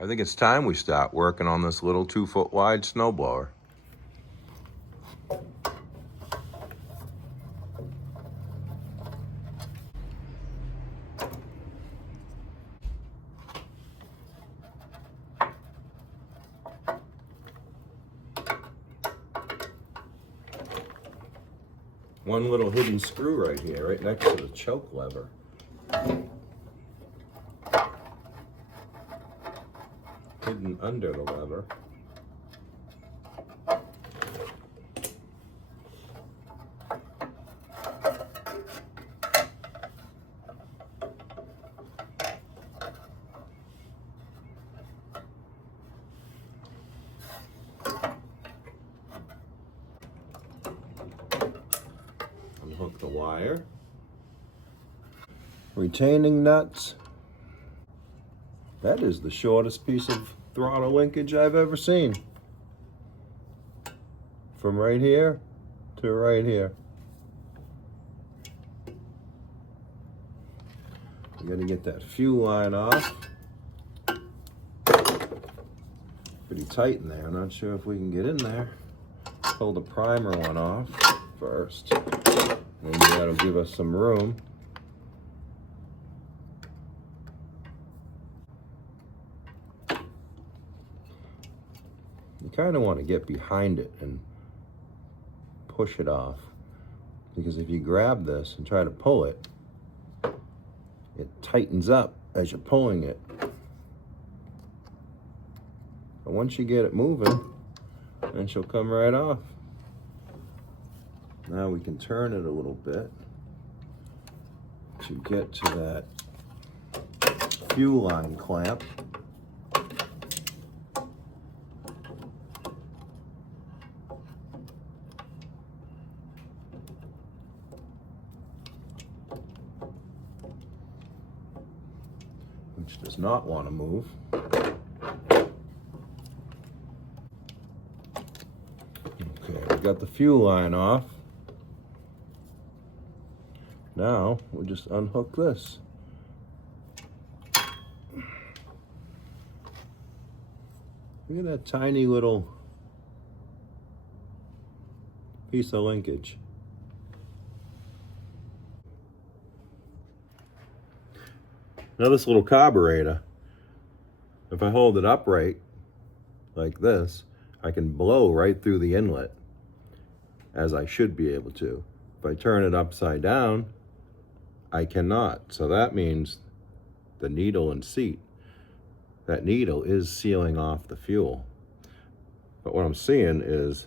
I think it's time we start working on this little 2-foot wide snowblower. One little hidden screw right here, right next to the choke lever. Hidden under the lever. Unhook the wire. Retaining nuts. That is the shortest piece of throttle linkage I've ever seen. From right here to right here. I'm gonna get that fuel line off. Pretty tight in there. I'm not sure if we can get in there. Pull the primer one off first. Maybe that'll give us some room. You kind of want to get behind it and push it off, because if you grab this and try to pull it, it tightens up as you're pulling it. But once you get it moving, then she'll come right off. Now we can turn it a little bit to get to that fuel line clamp. Which does not want to move. Okay, we got the fuel line off. Now we'll just unhook this. Look at that tiny little piece of linkage. Now this little carburetor, if I hold it upright like this, I can blow right through the inlet, as I should be able to. If I turn it upside down, I cannot. So that means the needle and seat, that needle is sealing off the fuel. But what I'm seeing is,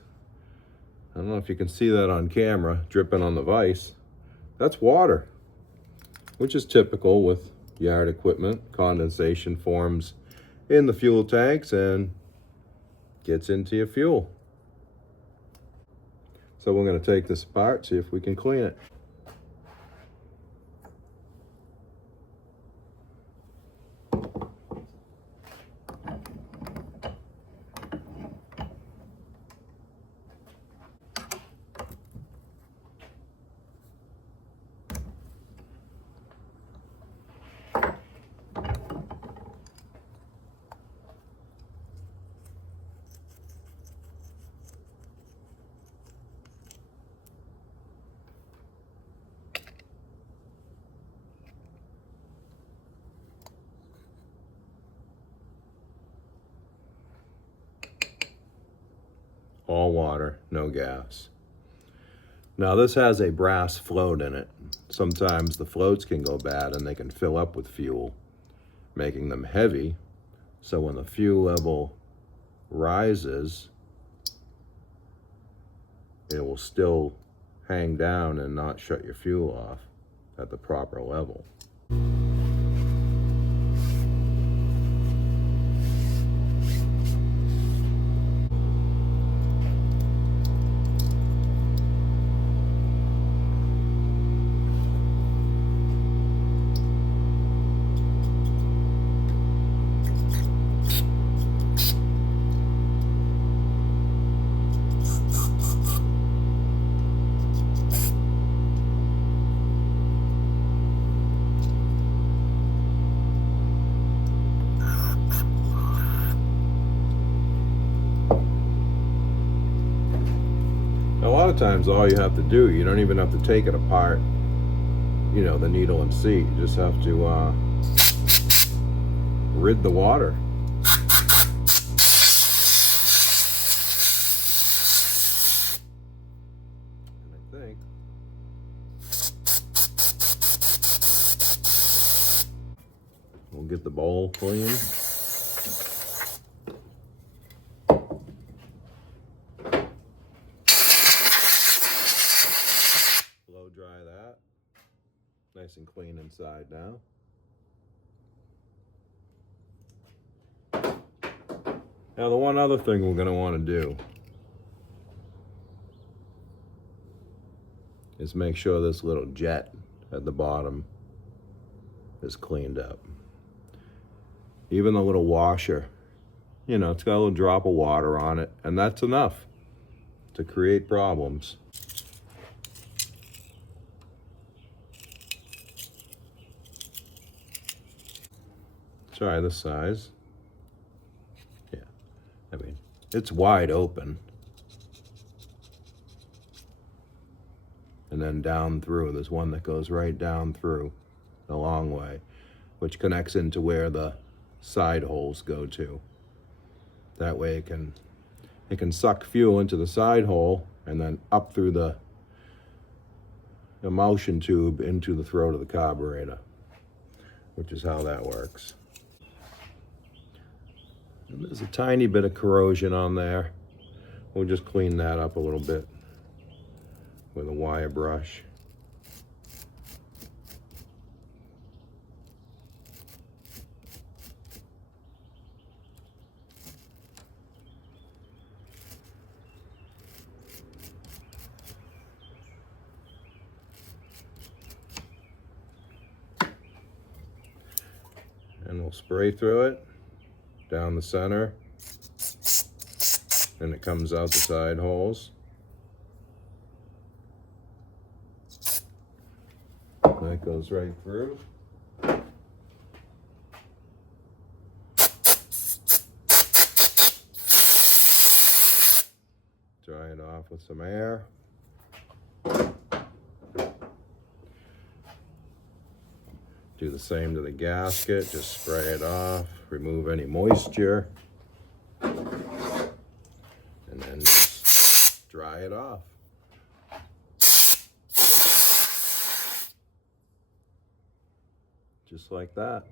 I don't know if you can see that on camera, dripping on the vise. That's water, which is typical with yard equipment. Condensation forms in the fuel tanks and gets into your fuel. So we're going to take this apart, see if we can clean it. All water, no gas. Now this has a brass float in it. Sometimes the floats can go bad and they can fill up with fuel, making them heavy. So when the fuel level rises, it will still hang down and not shut your fuel off at the proper level. lot of times all you have to do, you don't even have to take it apart, you know, the needle and seat. You just have to rid the water. And I think we'll get the bowl clean. Blow dry that. Nice and clean inside now. Now the one other thing we're going to want to do is make sure this little jet at the bottom is cleaned up. Even the little washer, you know, it's got a little drop of water on it, and that's enough to create problems. Try this size. Yeah, I mean, it's wide open. And then down through, there's one that goes right down through the long way, which connects into where the side holes go to. That way it can suck fuel into the side hole and then up through the emulsion tube into the throat of the carburetor, which is how that works. And there's a tiny bit of corrosion on there. We'll just clean that up a little bit with a wire brush. And we'll spray through it down the center, and it comes out the side holes. That goes right through. Dry it off with some air. Do the same to the gasket, just spray it off, remove any moisture, and then just dry it off. Just like that.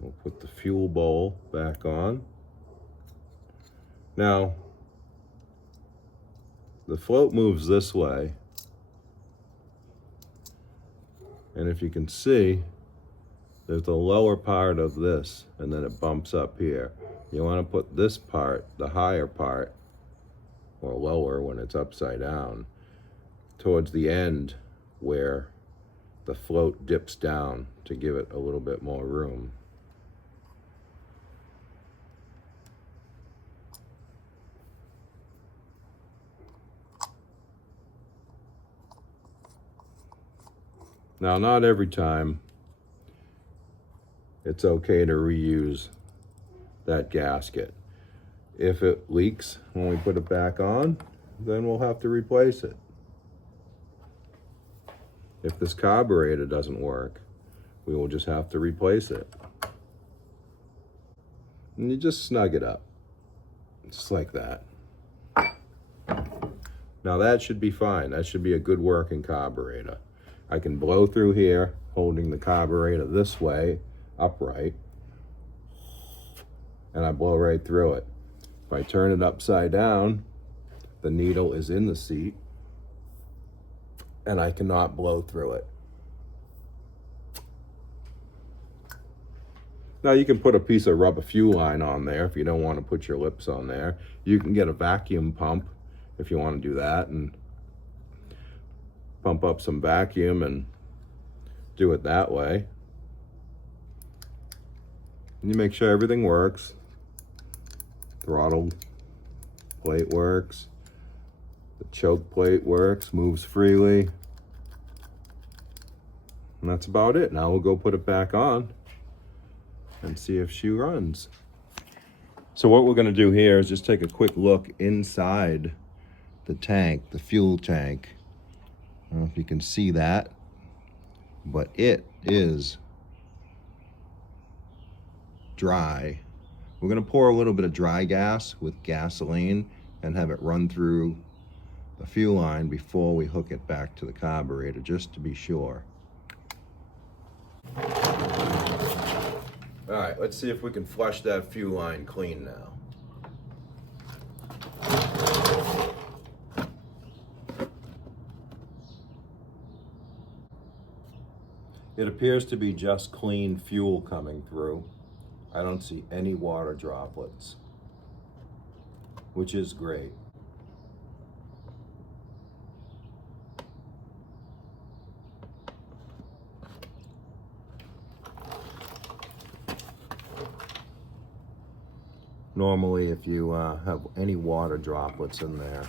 We'll put the fuel bowl back on. Now, the float moves this way. And if you can see, there's the lower part of this, and then it bumps up here. You want to put this part, the higher part, or lower when it's upside down, towards the end where the float dips down to give it a little bit more room. Now, not every time it's okay to reuse that gasket. If it leaks when we put it back on, then we'll have to replace it. If this carburetor doesn't work, we will just have to replace it. And you just snug it up, just like that. Now that should be fine. That should be a good working carburetor. I can blow through here, holding the carburetor this way, upright, and I blow right through it. If I turn it upside down, the needle is in the seat, and I cannot blow through it. Now you can put a piece of rubber fuel line on there if you don't want to put your lips on there. You can get a vacuum pump if you want to do that and pump up some vacuum and do it that way. And you make sure everything works. Throttle plate works. The choke plate works, moves freely. And that's about it. Now we'll go put it back on and see if she runs. So what we're gonna do here is just take a quick look inside the tank, the fuel tank. I don't know if you can see that, but it is dry. We're gonna pour a little bit of dry gas with gasoline and have it run through the fuel line before we hook it back to the carburetor, just to be sure. All right, let's see if we can flush that fuel line clean now. It appears to be just clean fuel coming through. I don't see any water droplets, which is great. Normally, if you have any water droplets in there,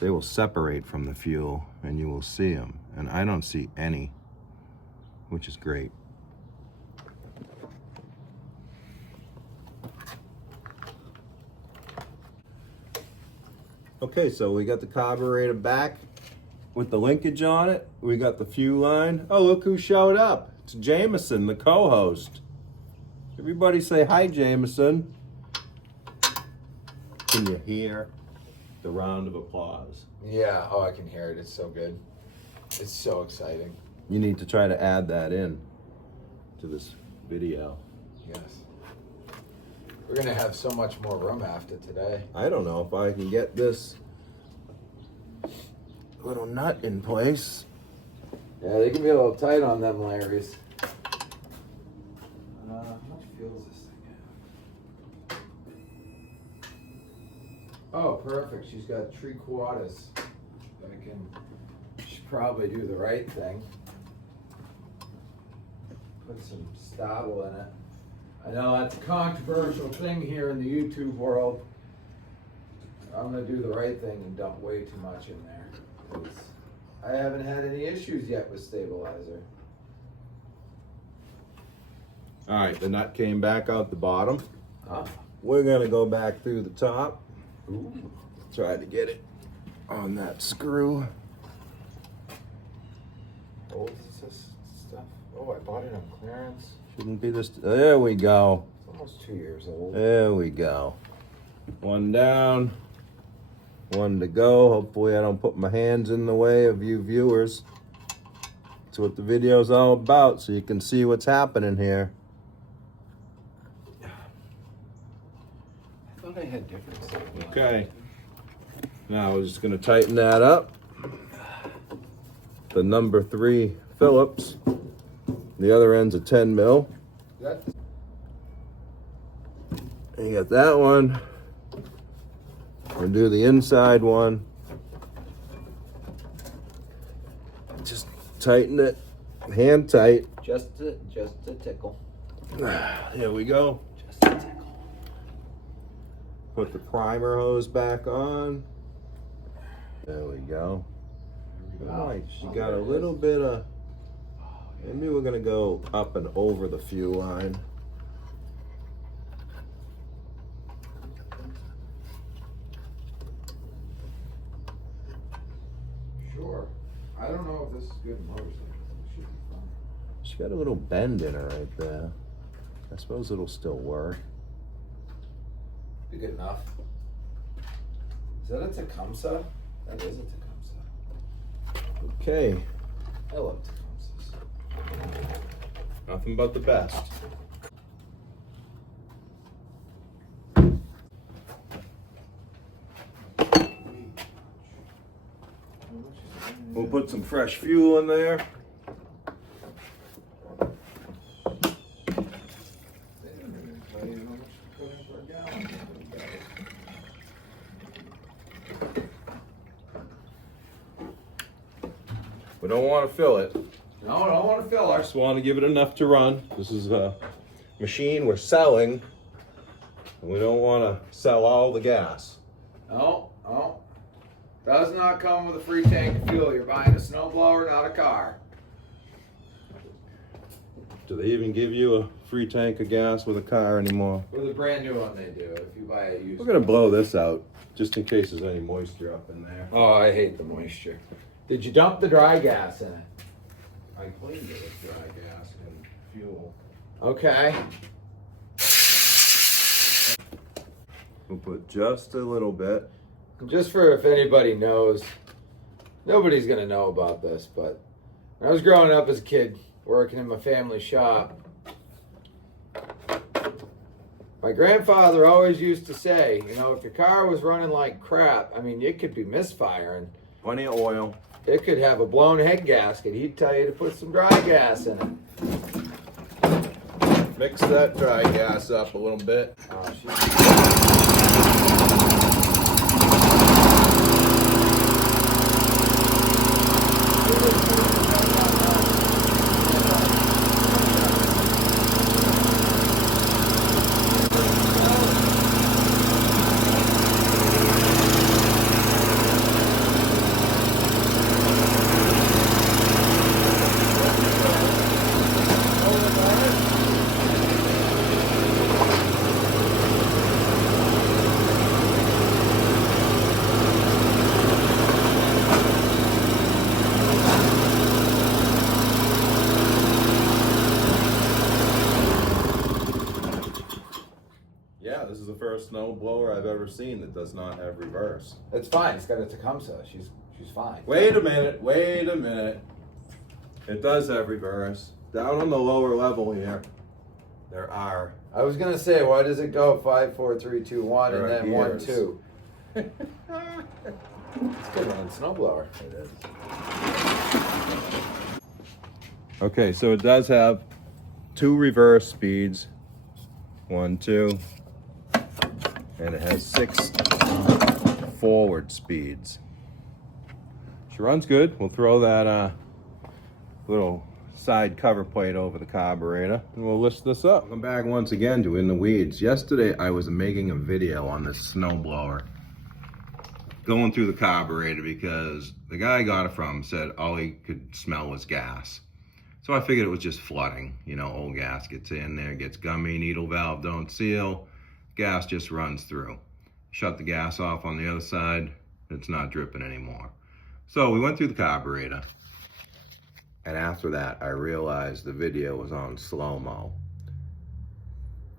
they will separate from the fuel and you will see them. And I don't see any, which is great. Okay, so we got the carburetor back with the linkage on it. We got the fuel line. Oh, look who showed up. It's Jameson, the co-host. Everybody say hi, Jameson. Can you hear the round of applause? Yeah, oh, I can hear it. It's so good. It's so exciting. You need to try to add that in to this video. Yes. We're going to have so much more room after today. I don't know if I can get this little nut in place. Yeah, they can be a little tight on them, Larry's. How much fuel is this thing have? Oh, perfect. She's got 3/4. She should probably do the right thing. Put some stubble in it. I know that's a controversial thing here in the YouTube world. I'm gonna do the right thing and dump way too much in there, because I haven't had any issues yet with stabilizer. All right, the nut came back out the bottom. Ah. We're gonna go back through the top. Ooh. Try to get it on that screw. How old is this stuff? Oh, I bought it on clearance. Shouldn't be this. There we go. It's almost 2 years old. There we go. One down, one to go. Hopefully I don't put my hands in the way of you viewers. That's what the video's all about, so you can see what's happening here. I thought I had different stuff. Okay. Now we're just gonna tighten that up. The number 3 Phillips. The other end's a 10 mil. And you got that one. We'll do the inside one. Just tighten it, hand tight. Just a tickle. There we go. Just a tickle. Put the primer hose back on. There we go. Alright, she got a little bit of. Maybe we're gonna go up and over the fuel line. Sure. I don't know if this is good motorcycle. It should be fun. She got a little bend in her right there. I suppose it'll still work. Be good enough. Is that a Tecumseh? That is a Tecumseh. Okay. I love Tecumsehs. Nothing but the best. We'll put some fresh fuel in there. We don't want to fill it. No, I don't want to fill her. Just want to give it enough to run. This is a machine we're selling, and we don't want to sell all the gas. No. Does not come with a free tank of fuel. You're buying a snowblower, not a car. Do they even give you a free tank of gas with a car anymore? With a brand new one they do, if you buy a used We're gonna blow this out, just in case there's any moisture up in there. Oh, I hate the moisture. Did you dump the dry gas in it? I cleaned it with dry gas and fuel. Okay. We'll put just a little bit. Just for if anybody knows, nobody's gonna know about this, but when I was growing up as a kid, working in my family shop, my grandfather always used to say, you know, if your car was running like crap, I mean, it could be misfiring. Plenty of oil. It could have a blown head gasket. He'd tell you to put some dry gas in it. Mix that dry gas up a little bit. Yeah, this is the first snowblower I've ever seen that does not have reverse. It's fine. It's got a Tecumseh. She's fine. Wait a minute, wait a minute. It does have reverse. Down on the lower level here, there are. I was gonna say, why does it go 5, 4, 3, 2, 1, and Right, then 1, gears. 2? It's good on snowblower. It is. Okay, so it does have 2 reverse speeds. 1, 2. And it has 6 forward speeds. She runs good. We'll throw that little side cover plate over the carburetor and we'll lift this up. Welcome back once again to In the Weeds. Yesterday I was making a video on this snowblower, going through the carburetor because the guy I got it from said all he could smell was gas. So I figured it was just flooding. You know, old gas gets in there, gets gummy, needle valve don't seal, gas just runs through. Shut the gas off on the other side, it's not dripping anymore. So we went through the carburetor, and after that I realized the video was on slow-mo.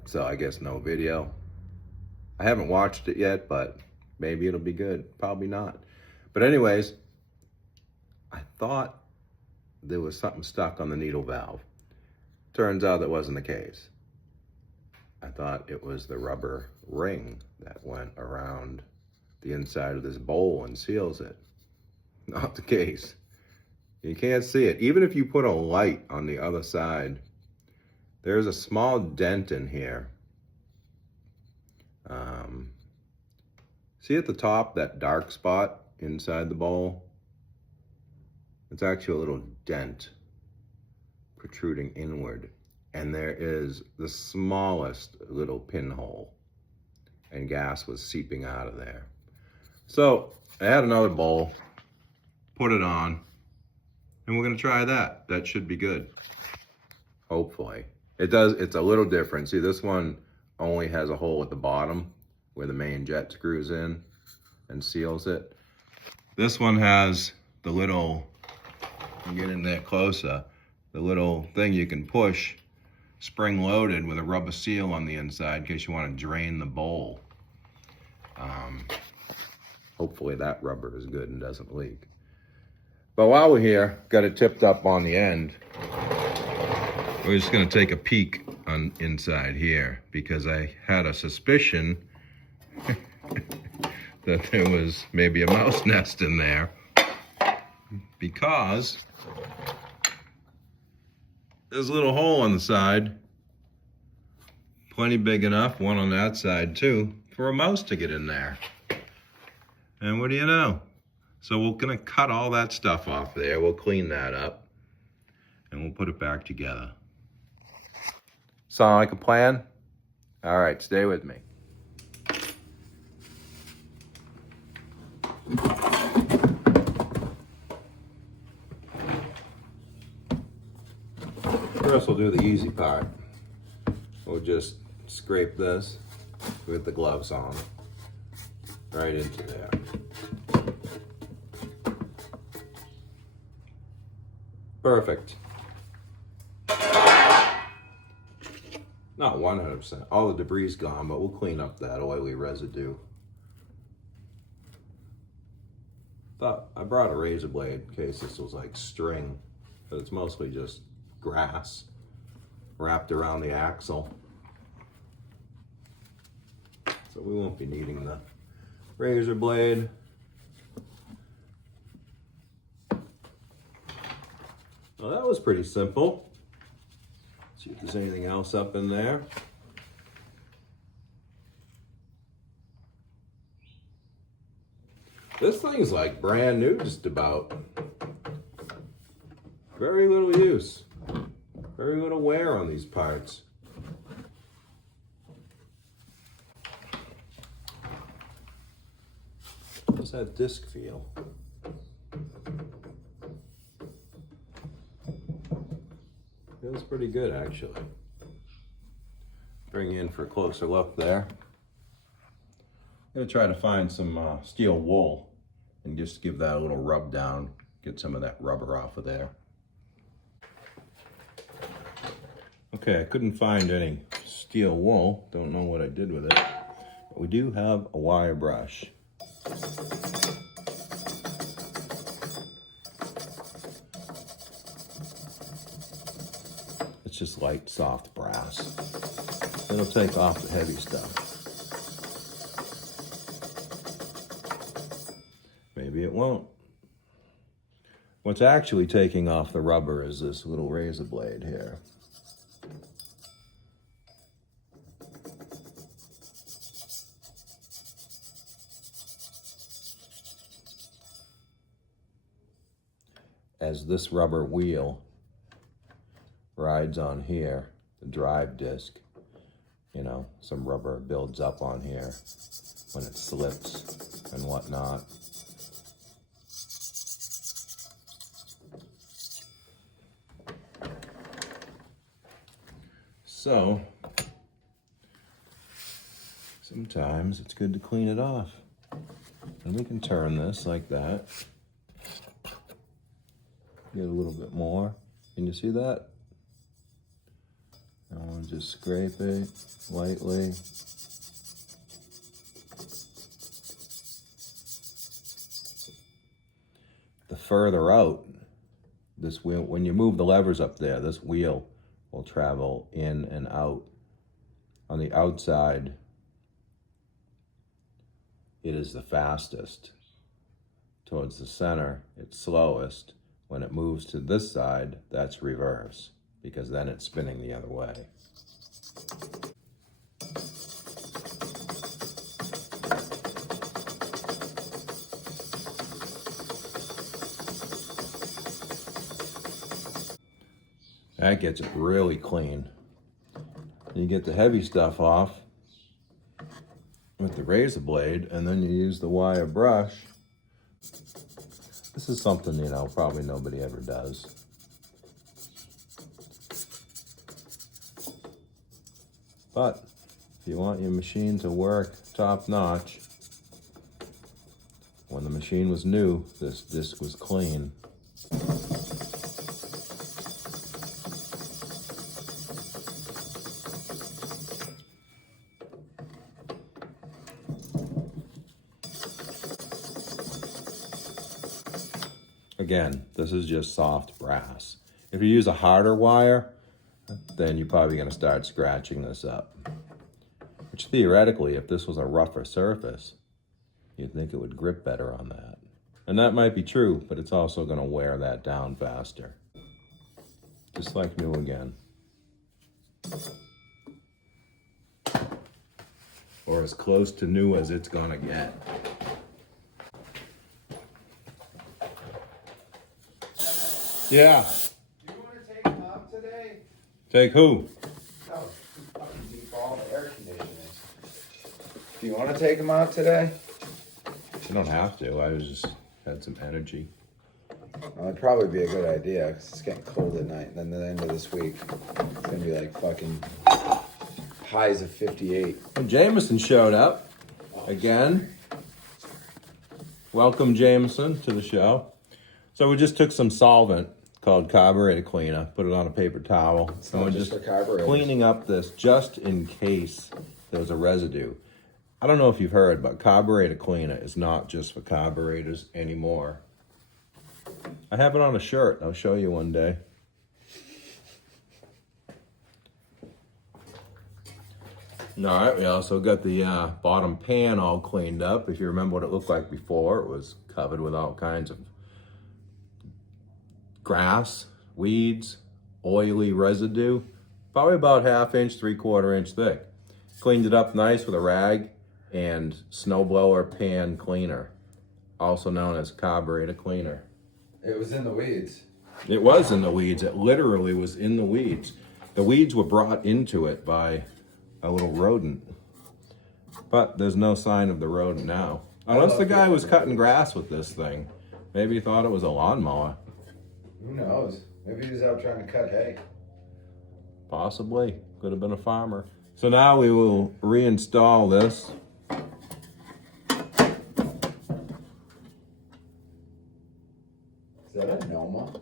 So I guess no video. I haven't watched it yet, but maybe it'll be good, probably not. But anyways, I thought there was something stuck on the needle valve. Turns out that wasn't the case. I thought it was the rubber ring that went around the inside of this bowl and seals it. Not the case. You can't see it. Even if you put a light on the other side, there's a small dent in here. See at the top, that dark spot inside the bowl? It's actually a little dent protruding inward. And there is the smallest little pinhole. And gas was seeping out of there. So I had another bowl, put it on, and we're gonna try that. That should be good. Hopefully. It's a little different. See, this one only has a hole at the bottom where the main jet screws in and seals it. This one has the little, get in there closer, the little thing you can push, spring loaded with a rubber seal on the inside in case you want to drain the bowl. Hopefully that rubber is good and doesn't leak. But while we're here, got it tipped up on the end. We're just gonna take a peek on inside here because I had a suspicion that there was maybe a mouse nest in there because there's a little hole on the side, plenty big enough, one on that side too, for a mouse to get in there. And what do you know? So we're gonna cut all that stuff off there, we'll clean that up, and we'll put it back together. Sound like a plan? All right, stay with me. First we'll do the easy part. We'll just scrape this with the gloves on right into there. Perfect. Not 100%. All the debris gone, but we'll clean up that oily residue. Thought I brought a razor blade in case this was like string, but it's mostly just grass wrapped around the axle. So we won't be needing the razor blade. Well, that was pretty simple. See if there's anything else up in there. This thing's like brand new, just about. Very little use. Very little wear on these parts. How's that disc feel? Feels pretty good, actually. Bring you in for a closer look there. I'm gonna try to find some steel wool and just give that a little rub down, get some of that rubber off of there. Okay, I couldn't find any steel wool. Don't know what I did with it. But we do have a wire brush. It's just light, soft brass. It'll take off the heavy stuff. Maybe it won't. What's actually taking off the rubber is this little razor blade here. As this rubber wheel rides on here, the drive disc, you know, some rubber builds up on here when it slips and whatnot. So, sometimes it's good to clean it off. And we can turn this like that. Get a little bit more. Can you see that? I'll just scrape it lightly. The further out, this wheel, when you move the levers up there, this wheel will travel in and out. On the outside, it is the fastest. Towards the center, it's slowest. When it moves to this side, that's reverse, because then it's spinning the other way. That gets it really clean. You get the heavy stuff off with the razor blade, and then you use the wire brush. This is something, you know, probably nobody ever does. But if you want your machine to work top notch, when the machine was new, this disc was clean. Again, this is just soft brass. If you use a harder wire, then you're probably going to start scratching this up. Which theoretically, if this was a rougher surface, you'd think it would grip better on that. And that might be true, but it's also going to wear that down faster. Just like new again. Or as close to new as it's going to get. Yeah. Do you want to take them out today? Take who? No, fucking deep all the air conditioning. Do you want to take them out today? You don't have to. I was just had some energy. Well, it'd probably be a good idea because it's getting cold at night. And then the end of this week, it's gonna be like fucking highs of 58. And Jameson showed up again. Welcome, Jameson, to the show. So we just took some solvent called carburetor cleaner, put it on a paper towel. It's not just for carburetors. Cleaning up this just in case there was a residue. I don't know if you've heard, but carburetor cleaner is not just for carburetors anymore. I have it on a shirt. I'll show you one day. All right, we also got the bottom pan all cleaned up. If you remember what it looked like before, it was covered with all kinds of grass, weeds, oily residue, probably about 1/2 inch, 3/4 inch thick. Cleaned it up nice with a rag and snowblower pan cleaner, also known as carburetor cleaner. It was in the weeds. It was in the weeds. It literally was in the weeds. The weeds were brought into it by a little rodent. But there's no sign of the rodent now. Unless the guy was cutting grass with this thing. Maybe he thought it was a lawnmower. Who knows? Maybe he was out trying to cut hay. Possibly. Could have been a farmer. So now we will reinstall this. Is that a Noma?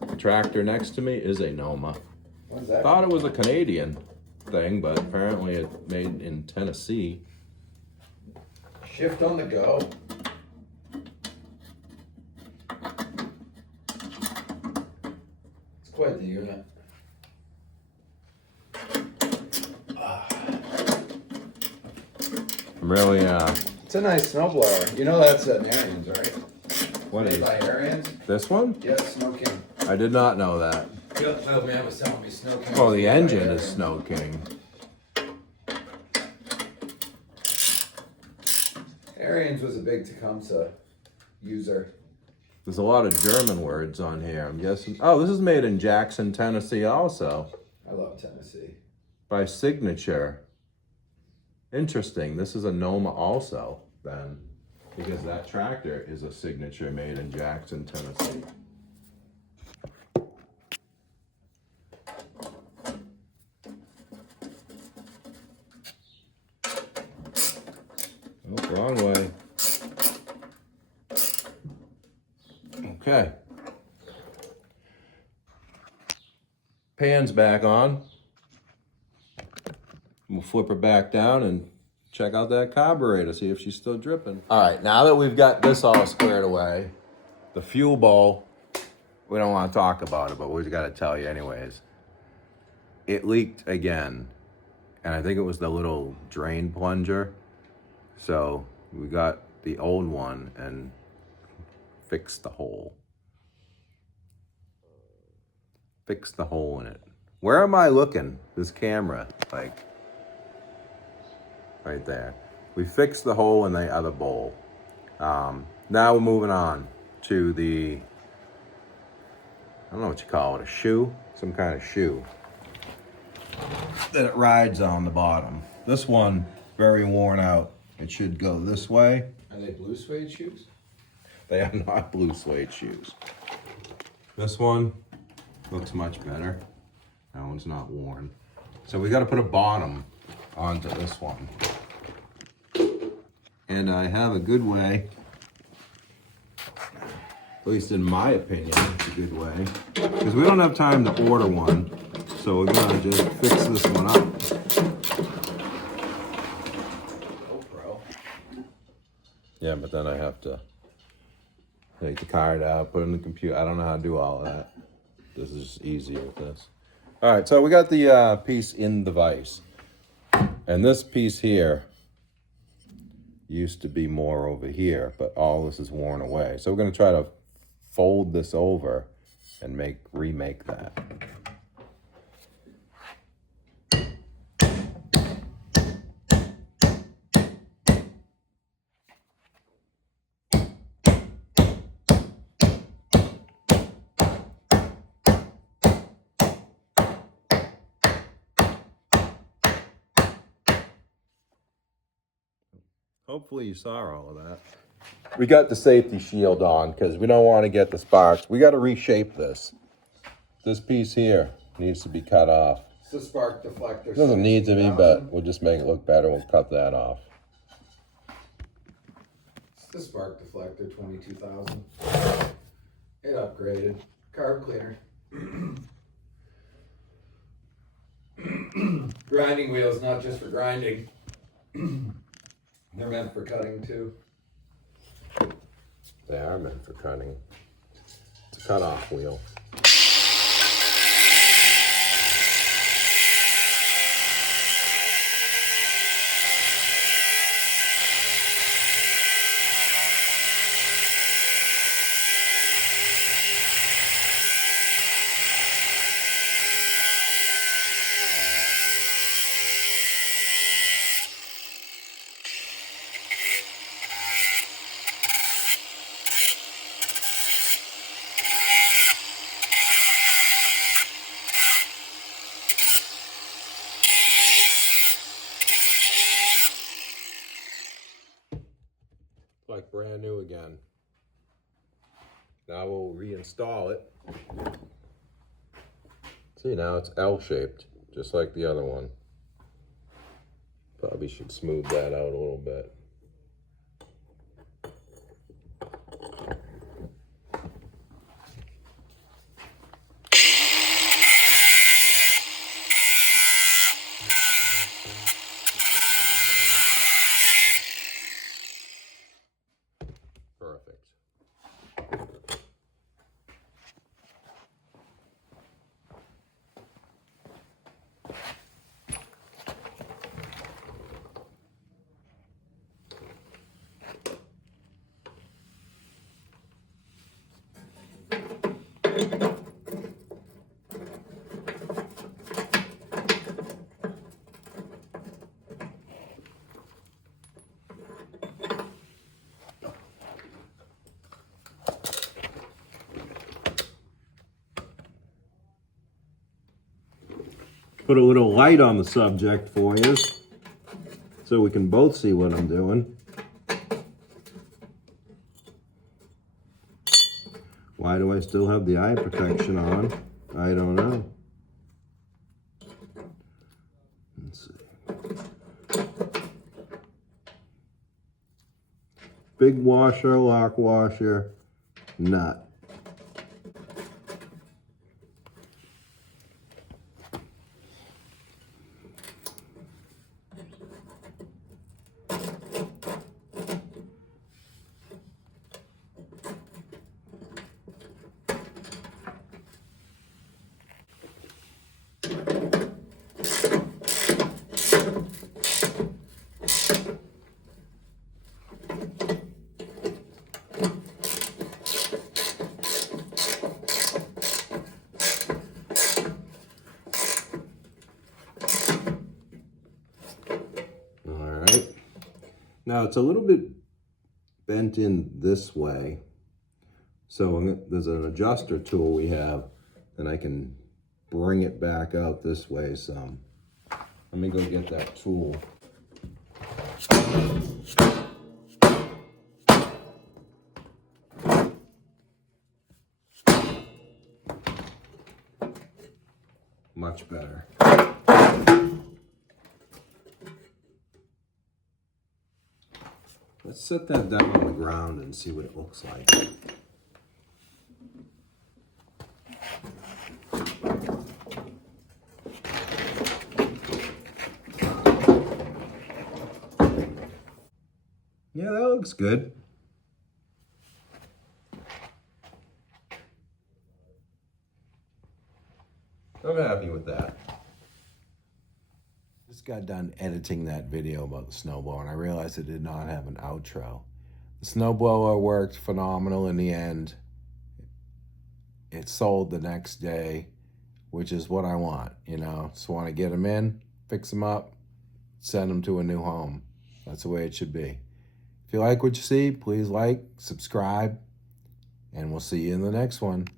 The tractor next to me is a Noma. When's that? Thought it was a Canadian thing, but apparently it's made in Tennessee. Shift on the go. It's quite the unit. I'm really, It's a nice snowblower. You know that's an Ariens, right? what Made is by Ariens? this one? Yes, Snow King. I did not know that. Yeah, the man was telling me Snow King. Well, was the made by engine is Ariens. Snow King. Ariens was a big Tecumseh user. There's a lot of German words on here, I'm guessing. Oh, this is made in Jackson, Tennessee also. I love Tennessee. By Signature. Interesting. This is a Noma also, then. Because that tractor is a Signature made in Jackson, Tennessee. Oh, wrong way. Okay. Pan's back on. We'll flip her back down and check out that carburetor, see if she's still dripping. All right, now that we've got this all squared away, the fuel bowl, we don't want to talk about it, but we've got to tell you anyways. It leaked again, and I think it was the little drain plunger. So we got the old one and fixed the hole. Fixed the hole in it. Where am I looking? This camera, like, right there. We fixed the hole in the other bowl. Now we're moving on to the, I don't know what you call it, a shoe? Some kind of shoe that it rides on the bottom. This one, very worn out. It should go this way. Are they blue suede shoes? They are not blue suede shoes. This one looks much better. That one's not worn. So we got to put a bottom onto this one. And I have a good way, at least in my opinion, it's a good way. Because we don't have time to order one. So we're going to just fix this one up. GoPro. Yeah, but then I have to take the card out, put it in the computer. I don't know how to do all of that. This is just easy with this. All right, so we got the piece in the vise. And this piece here used to be more over here, but all this is worn away. So we're gonna try to fold this over and remake that. Hopefully you saw all of that. We got the safety shield on because we don't want to get the sparks. We got to reshape this. This piece here needs to be cut off. It's the spark deflector. It doesn't need to be, but 60,000. we'll just make it look better. We'll cut that off. It's the spark deflector, 22,000. It upgraded. Carb cleaner. Grinding wheels, not just for grinding. They're meant for cutting too. They are meant for cutting. It's a cut-off wheel. Like brand new again. Now we'll reinstall it. See, now it's L-shaped, just like the other one. Probably should smooth that out a little bit. Perfect. Put a little light on the subject for you so we can both see what I'm doing. Why do I still have the eye protection on? I don't know. Let's see. Big washer, lock washer, nut. Now it's a little bit bent in this way. So there's an adjuster tool we have, and I can bring it back out this way some. Let me go get that tool. Much better. Let's set that down on the ground and see what it looks like. Yeah, that looks good. I'm happy with that. Just got done editing that video about the snowblower, and I realized it did not have an outro. The snowblower worked phenomenal in the end. It sold the next day, which is what I want, you know. Just want to get them in, fix them up, send them to a new home. That's the way it should be. If you like what you see, please like, subscribe, and we'll see you in the next one.